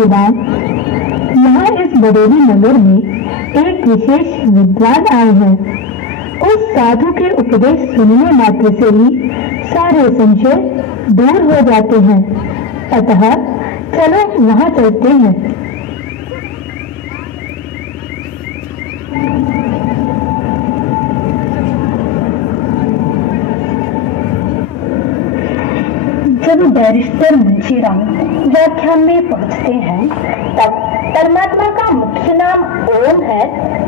के बाद यहाँ इस बरेली नगर में एक विशेष विद्वान आए हैं। उस साधु के उपदेश सुनने मात्र से ही सारे संशय दूर हो जाते हैं। अतः चलो वहाँ चलते हैं। जब बैरिस्टर मुंशीराम व्याख्यान में पहुंचते हैं तब परमात्मा का मुख्य नाम ओम है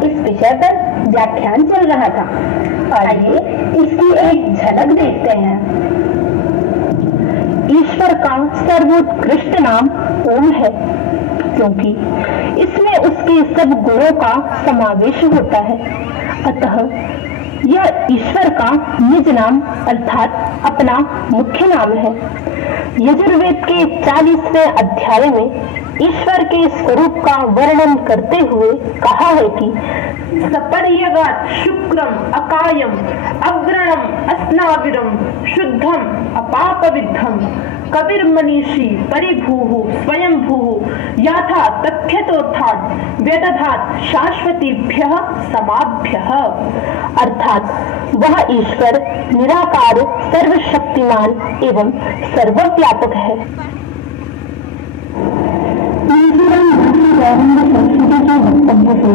इस विषय पर व्याख्यान चल रहा था। आइए इसकी एक झलक देखते हैं। ईश्वर का सर्वोत्कृष्ट नाम ओम है क्योंकि इसमें उसके सब गुणों का समावेश होता है। अतः यह ईश्वर का निज नाम अर्थात अपना मुख्य नाम है। यजुर्वेद के 40वें अध्याय में ईश्वर के स्वरूप का वर्णन करते हुए कहा है कि सपर्यगात् शुक्रम अकायम अग्रणम अस्नाविरम शुद्धम अपापविद्धम कविर्मनीषी परिभूः स्वयंभूः याथा तथ्यतोत्थात् व्यदधात् शाश्वतीभ्यः समाभ्यः। अर्थात वह ईश्वर निराकार सर्वशक्तिमान एवं सर्वव्यापक है। वक्तव्य से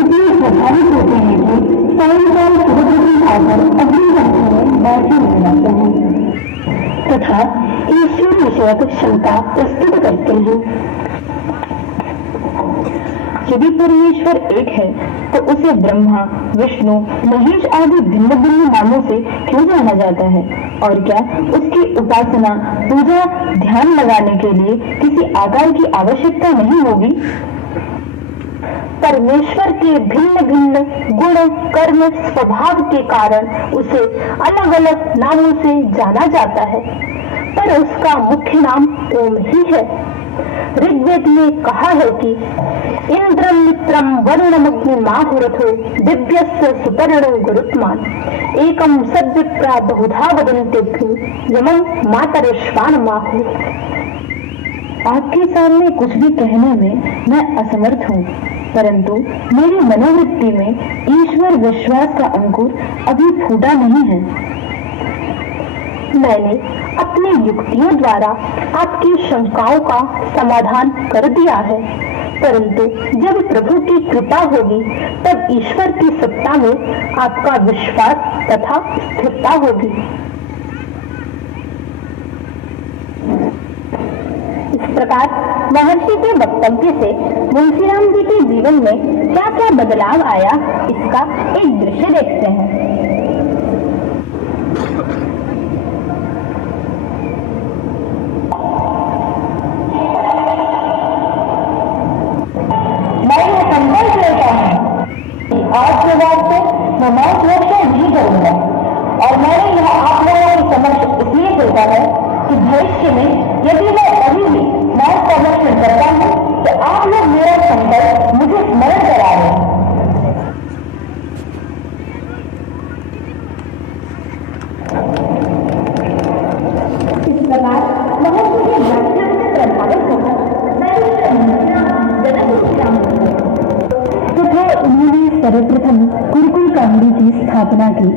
इतने प्रभावित होते हैं कि सायंकाल सरस्वती आकर अगली कक्षा में बैठे हो जाते हैं तथा ईश्वर विषयक क्षमता प्रस्तुत करते हैं। यदि परमेश्वर एक है तो उसे ब्रह्मा, विष्णु, महेश आदि भिन्न भिन्न नामों से क्यों जाना जाता है? और क्या उसकी उपासना, पूजा, ध्यान लगाने के लिए किसी आकार की आवश्यकता नहीं होगी? परमेश्वर के भिन्न भिन्न गुण, कर्म, स्वभाव के कारण उसे अलग अलग नामों से जाना जाता है, पर उसका मुख्य नाम ओम ही है। ऋग्वेद में कहा है कि इंद्रम मित्रम वरुणमग्निमाहुरथो दिव्यस्य सुपर्णो गुरुत्मान एकम सद्विप्रा बहुधा वदन्तेभ्यो यमं मातरिश्वानमाहु। आपके सामने कुछ भी कहने में मैं असमर्थ हूँ, परंतु मेरी मनोवृत्ति में ईश्वर विश्वास का अंकुर अभी फूटा नहीं है। मैंने अपनी युक्तियों द्वारा आपकी शंकाओं का समाधान कर दिया है, परंतु जब प्रभु की कृपा होगी तब ईश्वर की सत्ता में आपका विश्वास तथा स्थिरता होगी। इस प्रकार महर्षि के वक्तव्य से मुंशीराम जी के जीवन में क्या क्या बदलाव आया, इसका एक दृश्य देखते हैं। आज के बाद से मैं मौत रक्षा नहीं करूंगा और मैंने यह आप लोगों के समक्ष इसलिए कहता है कि भविष्य में यदि मैं अभी भी मौत का रक्षण करता हूँ तो आप लोग मेरा संकल्प मुझे स्मरण करा रहे हैं। इस प्रकार महर्षि के व्याख्यान से प्रभावित होकर उन्होंने सर्वप्रथम गुरुकुल कांडी की स्थापना की।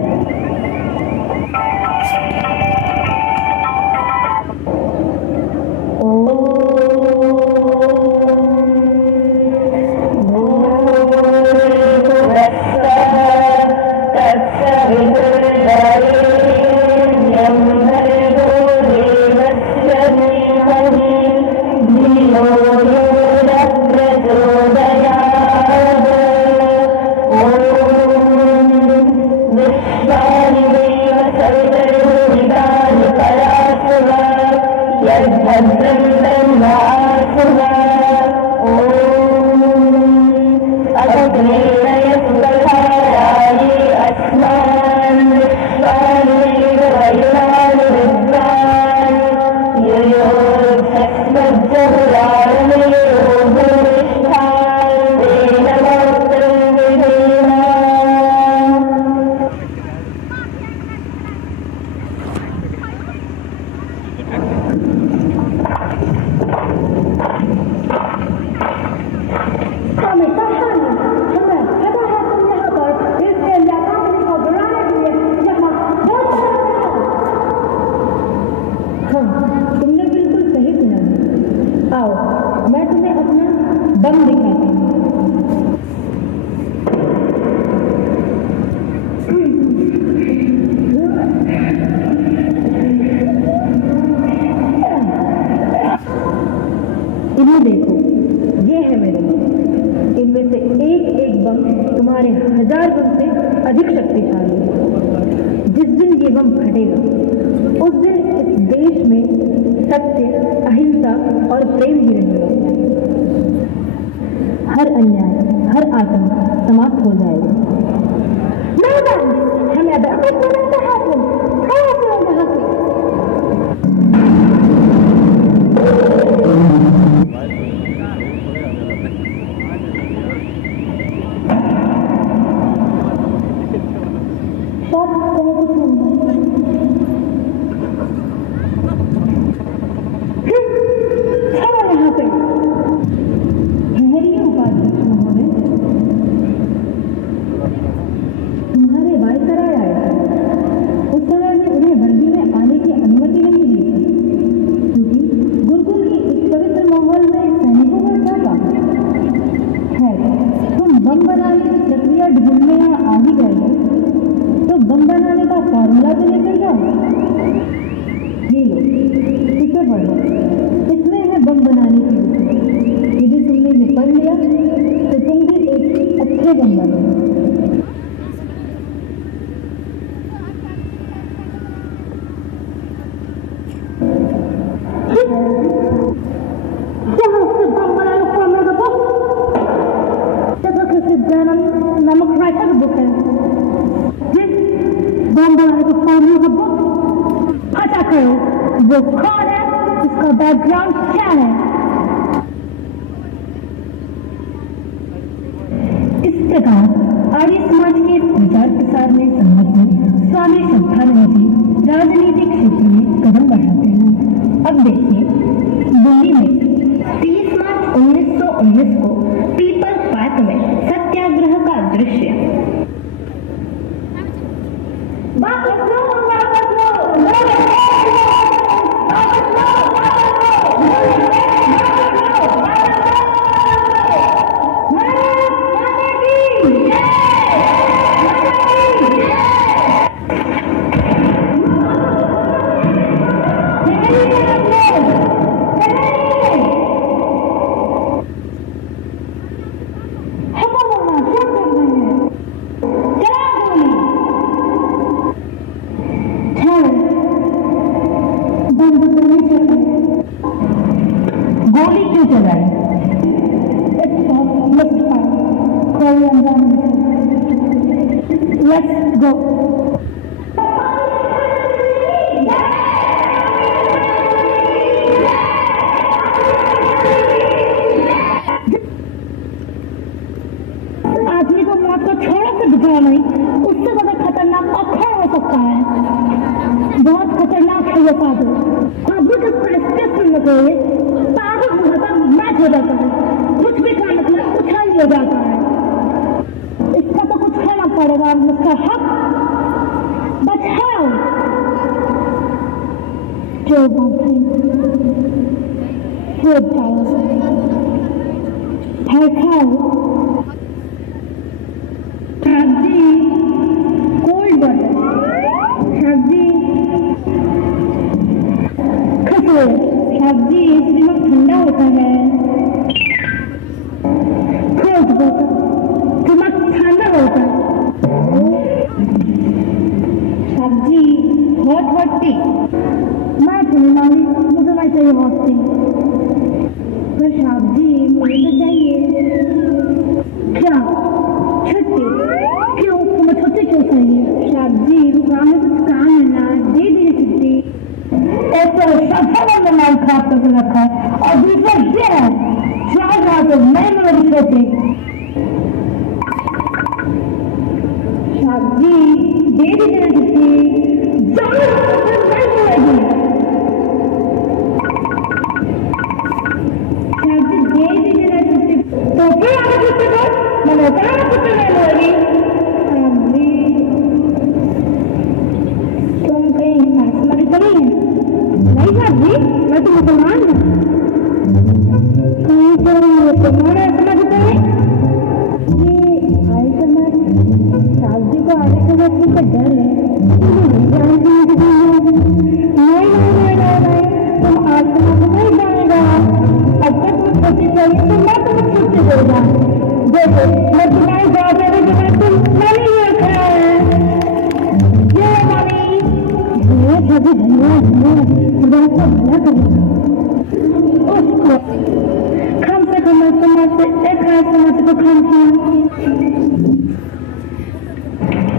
आओ मैं तुम्हें अपना दम दिखाती हूँ। इन्हें देखो, ये है मेरे बम। इनमें से एक एक बम तुम्हारे 1000 बम से अधिक शक्तिशाली है। जिस दिन ये बम फटेगा उस दिन इस देश में सत्य, अहिंसा और प्रेम ही रहेगा। हर अन्याय, हर आतंक समाप्त हो जाएगा। हमें अब तुम्हारे वायसराय आए उस समय में उन्हें बंदी में आने की अनुमति नहीं दी क्योंकि गुरुकुल की इस पवित्र माहौल में सैनिकों का क्या काम है। तुम बम बनाने की प्रक्रिया ढूंढने यहाँ आ ही गए हो तो बम बनाने का फॉर्मूला तो लेकर जाओ। ये लो, इसे पढ़ो, इसमें है बम बनाने की विधि। यदि तुमने ये पढ़ लिया तो तुम भी एक अच्छे बम बनोगे। नमक राइटर का बुक है। जिस बम बनाने को फॉर्मूला का बुक पता करो वो कौन है, उसका बैकग्राउंड क्या है। इस प्रकार आर्य समाज के प्रचार प्रसार में संबंधित स्वामी श्रद्धानंद जी राजनीतिक क्षेत्र में कदम बढ़ाते हैं। अब देखिए, दिल्ली में 30 मार्च 1919 को पीपल पार्क में सत्याग्रह का दृश्य। गोली क्यों चलाई? Let's go. आदमी को मौत को छोड़ो से बचाओ नहीं, उससे ज्यादा खतरनाक अखड़ हो सकता है। बहुत खतरनाक है ये पागल। पब्लिक स्पेस सुनने के लिए पागल हो जाता है, मैच हो जाता है, कुछ भी का मतलब उछाल हो जाता है। इसका तो कुछ कहना पड़ेगा, मिस्टर हक बचाओ। जो बातें हो जाओ खाओ सब्जी, कोल्ड वाटर, सब्जी खसो, सब्जी नमक ठंडा होता है। कोल्ड वाटर नमक ठंडा होता है। सब्जी हॉट टी, मैं तुम्हें मानी, मुझे नहीं चाहिए हॉट टी, पर सब्जी मुझे तो चाहिए। क्या छुट्टी? क्यों तुम्हें छुट्टी क्यों चाहिए? सब्जी दुकान में कुछ काम है ना, दे दीजिए छुट्टी। एक तो सबसे बड़ा माल खराब करके रखा है और दूसरा ये है चार रात मैं मेरी छोटी सब्जी दे दीजिए छुट्टी। तो फिर आगे छुट्टी कर, मैंने उतना छुट्टी नहीं मिलेगी। तुम कहीं नहीं है? नहीं सब्जी, मैं तो मुसलमान हूँ। होती चाहिए तो मैं तो खुद से बोल रहा हूँ। देखो मैं तुम्हारे जवाब देने के बाद तुम नहीं रखा है ये मामी ये सभी धन्यवाद को भला करेगा। कम से कम समाज से एक समाज को कम किया।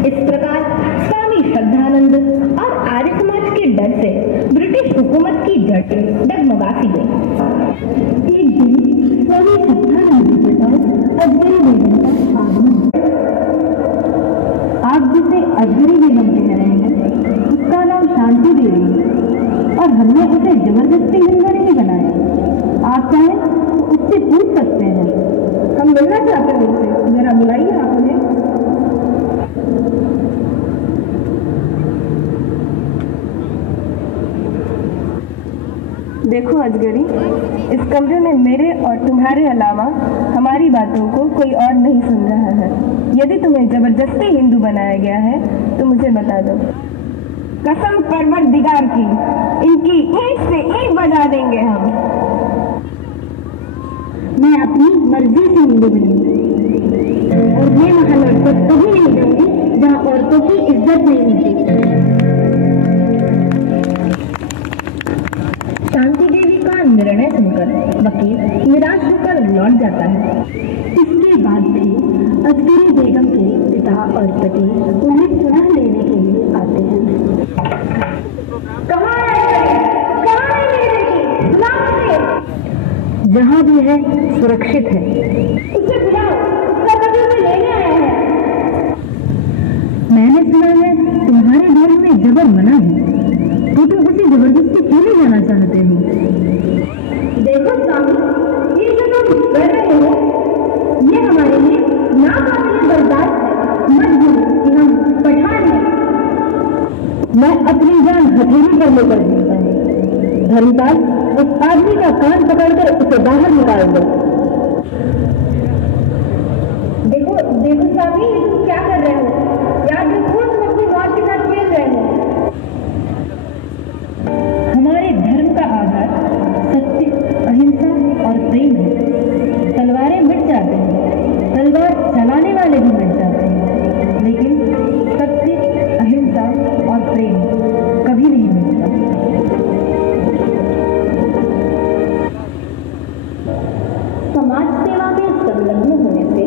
इस प्रकार स्वामी श्रद्धानंद और आर्य समाज के डर से ब्रिटिश हुकूमत की जड़ डगमगाती गई। एक दिन स्वामी श्रद्धानंद के पास अजगरी बेगम का आगमन। आप जिसे अजगरी बेगम कह रहे हैं उसका नाम शांति देवी है और हमने उसे जबरदस्ती हिंदू नहीं बनाया। आप चाहें तो उससे पूछ सकते हैं। हम मिलना चाहते हैं उससे, जरा बुलाइए आप उन्हें। देखो अजगरी, इस कमरे में मेरे और तुम्हारे अलावा हमारी बातों को कोई और नहीं सुन रहा है। यदि तुम्हें जबरदस्ती हिंदू बनाया गया है तो मुझे बता दो। कसम परवरदिगार की, इनकी ईंट से ईंट बजा देंगे हम। मैं अपनी मर्जी से हिंदू बनी और मैं वहां लड़कों कभी नहीं जाऊंगी जहाँ औरतों की इज्जत नहीं मिलती। शांति देवी का निर्णय सुनकर वकील निराश होकर लौट जाता है। इसके बाद भी अजगरी बेगम के पिता और पति उन्हें पुनः लेने के लिए आते हैं। कहाँ है मेरी बेटी? जहाँ भी है सुरक्षित है। उसे बुलाओ, उसका पति उसे लेने आया है। मैंने सुना है तुम्हारे धर्म में जबर मना है, तो तुम उसे जबरदस्ती क्यों नहीं जाना चाहते हो? देखो स्वामी, ये जो तुम कर रहे हो ये हमारे लिए नाकाबिल बर्दाश्त है। मत भूलो कि हम पठान हैं। मैं अपनी जान हथेली पर लेकर जीता हूँ। धर्मपाल, उस आदमी का कान पकड़कर उसे बाहर निकाल दो। देखो स्वामी, ये तुम क्या कर रहे हो? याद रखो तुम अपनी मौत के साथ खेल रहे हो। हमारे धर्म का आधार सत्य, अहिंसा और प्रेम है। तलवारें मिट जाते हैं, तलवार चलाने वाले भी मिट जाते हैं, लेकिन सत्य, अहिंसा और प्रेम कभी नहीं मिटता। समाज सेवा में संलग्न होने से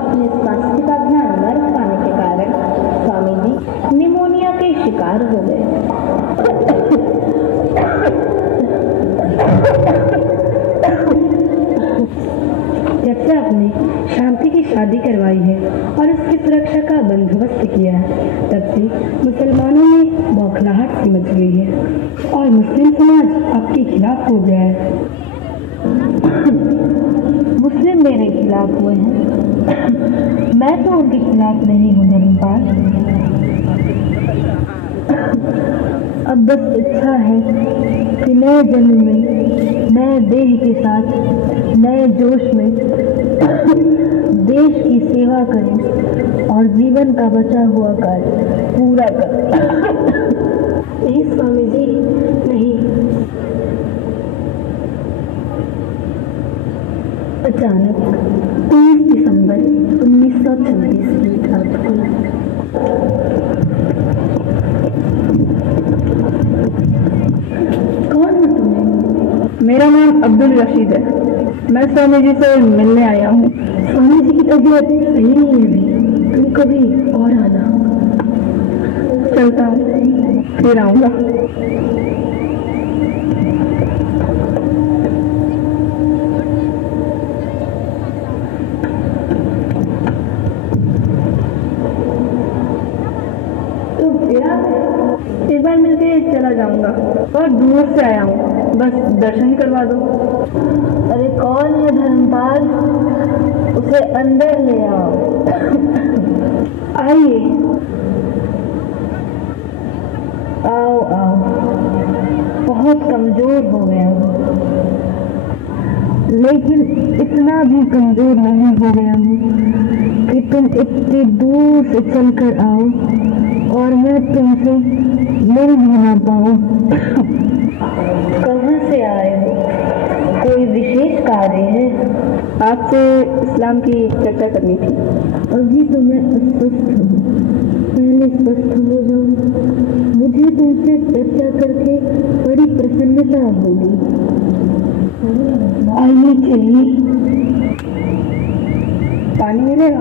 अपने स्वास्थ्य का ध्यान न रख पाने के कारण स्वामी जी निमोनिया के शिकार हो गए। जब से आपने शांति की शादी करवाई है और उसकी सुरक्षा का बंदोबस्त किया है, तब से मुसलमानों में बौखलाहट सी मच गई है और मुस्लिम समाज आपके खिलाफ हो गया है। मुस्लिम मेरे खिलाफ हुए हैं, मैं तो उनके खिलाफ नहीं हूँ धर्मपाल। अब बस इच्छा है कि नए जन्म में नए देह के साथ नए जोश में देश की सेवा करें और जीवन का बचा हुआ कार्य पूरा करें। नहीं स्वामी जी, नहीं। अचानक 30 दिसंबर 1926 की रात को कौन हो तुम? मेरा नाम अब्दुल रशीद है। मैं स्वामी जी से मिलने आया हूँ। स्वामी जी की तबीयत सही नहीं है अभी, तुम कभी और आना। चलता हूँ, फिर आऊँगा। एक बार मिलके चला जाऊंगा और दूर से आया हूँ, बस दर्शन करवा दो। अरे कौन है धर्मपाल, उसे अंदर ले आओ। आइए। आओ आओ, बहुत कमजोर हो गया हूँ। लेकिन इतना भी कमजोर नहीं हो गया हूँ कि तुम इतनी दूर से चलकर आओ और मैं तुमसे मिल भी ना पाऊँ। कहाँ से आए हो? कोई विशेष कार्य है? आपसे इस्लाम की चर्चा करनी थी। अभी तो मैं अस्वस्थ हूँ, पहले स्वस्थ हो जाऊँ। मुझे तुमसे चर्चा करके बड़ी प्रसन्नता होगी। आइए चलिए। पानी मिलेगा?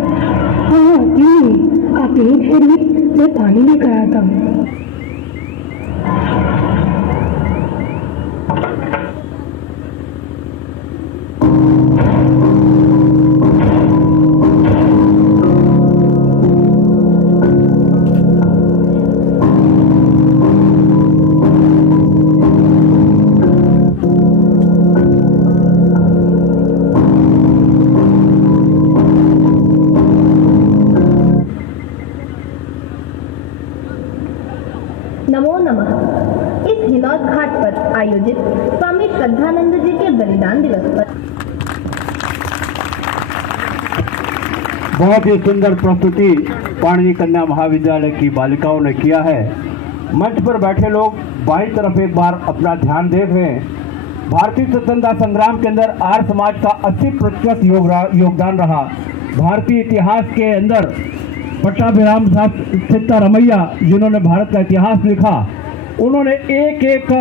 हाँ क्यों, आप यहीं ठहरिए, मैं पानी लेकर आता हूँ। नमो नमः। इस हिनौत घाट पर आयोजित स्वामी श्रद्धानंद जी के बलिदान दिवस पर बहुत ही सुंदर प्रस्तुति पाणिनि कन्या महाविद्यालय की बालिकाओं ने किया है। मंच पर बैठे लोग बाईं तरफ एक बार अपना ध्यान दें। भारतीय स्वतंत्रता संग्राम के अंदर आर्य समाज का 80% योगदान रहा। भारतीय इतिहास के अंदर पट्टाभिराम साहब सित्ता रमैया जिन्होंने भारत का इतिहास लिखा, उन्होंने एक एक